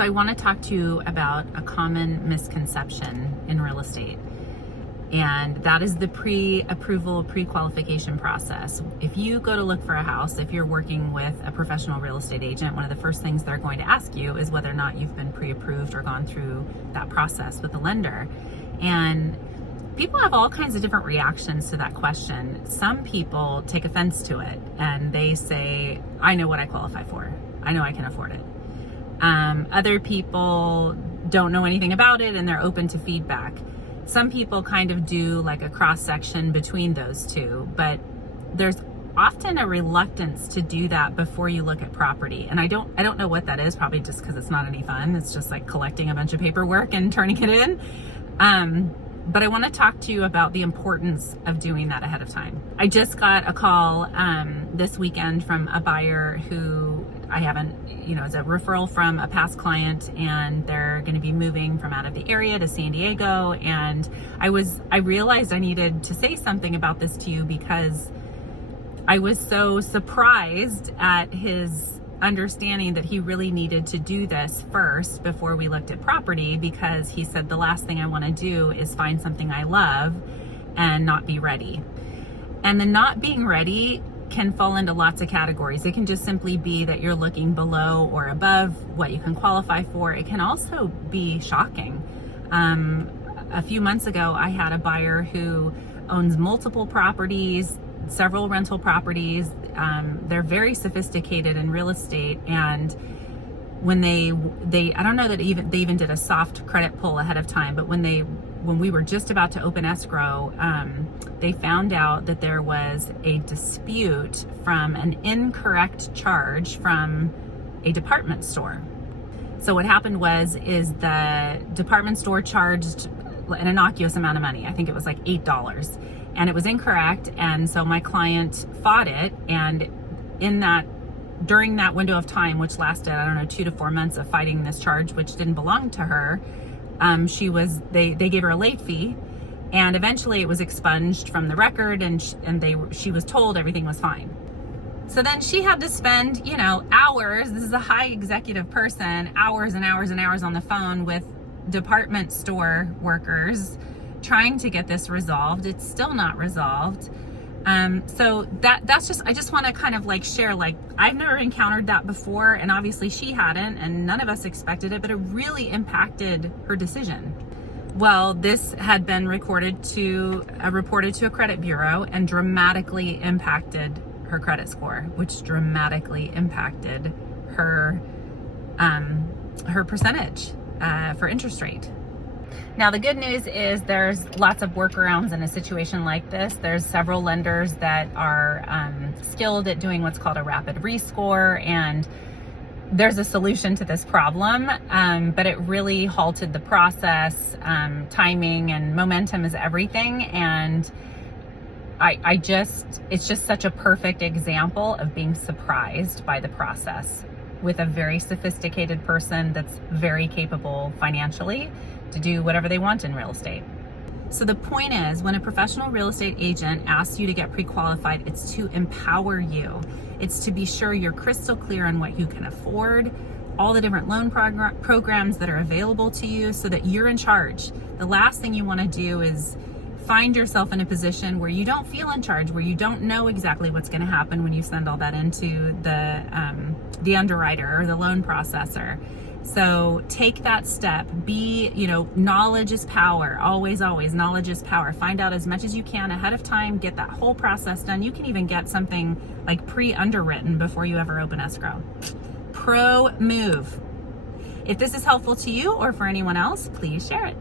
So I want to talk to you about a common misconception in real estate, and that is the pre-approval, pre-qualification process. If you go to look for a house, if you're working with a professional real estate agent, one of the first things they're going to ask you is whether or not you've been pre-approved or gone through that process with the lender. And people have all kinds of different reactions to that question. Some people take offense to it and they say, I know what I qualify for. I know I can afford it. Other people don't know anything about it and they're open to feedback. Some people kind of do like a cross section between those two, but there's often a reluctance to do that before you look at property. And I don't know what that is, probably just because it's not any fun. It's just like collecting a bunch of paperwork and turning it in. But I want to talk to you about the importance of doing that ahead of time. I just got a call this weekend from a buyer who it's a referral from a past client, and they're going to be moving from out of the area to San Diego. And I realized I needed to say something about this to you because I was so surprised at his understanding that he really needed to do this first before we looked at property, because he said the last thing I want to do is find something I love and not be ready. And the not being ready can fall into lots of categories. It can just simply be that you're looking below or above what you can qualify for. It can also be shocking. A few months ago, I had a buyer who owns multiple properties, several rental properties. They're very sophisticated in real estate, and when they I don't know that they even did a soft credit pull ahead of time, but when we were just about to open escrow, they found out that there was a dispute from an incorrect charge from a department store. So what happened is the department store charged an innocuous amount of money. I think it was like $8, and it was incorrect. And so my client fought it, and during that window of time, which lasted, 2 to 4 months of fighting this charge, which didn't belong to her, they gave her a late fee, and eventually it was expunged from the record, and she was told everything was fine. So then she had to spend, hours, this is a high executive person, hours and hours and hours on the phone with department store workers trying to get this resolved. It's still not resolved. So that's just, I just want to kind of like share, like, I've never encountered that before, and obviously she hadn't, and none of us expected it, but it really impacted her decision. Well, this had been reported to a credit bureau and dramatically impacted her credit score, which dramatically impacted her percentage for interest rate. Now, the good news is there's lots of workarounds in a situation like this. There's several lenders that are skilled at doing what's called a rapid rescore, and there's a solution to this problem, but it really halted the process. Timing and momentum is everything, and it's just such a perfect example of being surprised by the process with a very sophisticated person that's very capable financially to do whatever they want in real estate. So the point is, when a professional real estate agent asks you to get pre-qualified, it's to empower you. It's to be sure you're crystal clear on what you can afford, all the different loan programs that are available to you, so that you're in charge. The last thing you want to do is find yourself in a position where you don't feel in charge, where you don't know exactly what's going to happen when you send all that into the underwriter or the loan processor. So take that step. Knowledge is power. Always, always, knowledge is power. Find out as much as you can ahead of time. Get that whole process done. You can even get something like pre-underwritten before you ever open escrow. Pro move. If this is helpful to you or for anyone else, please share it.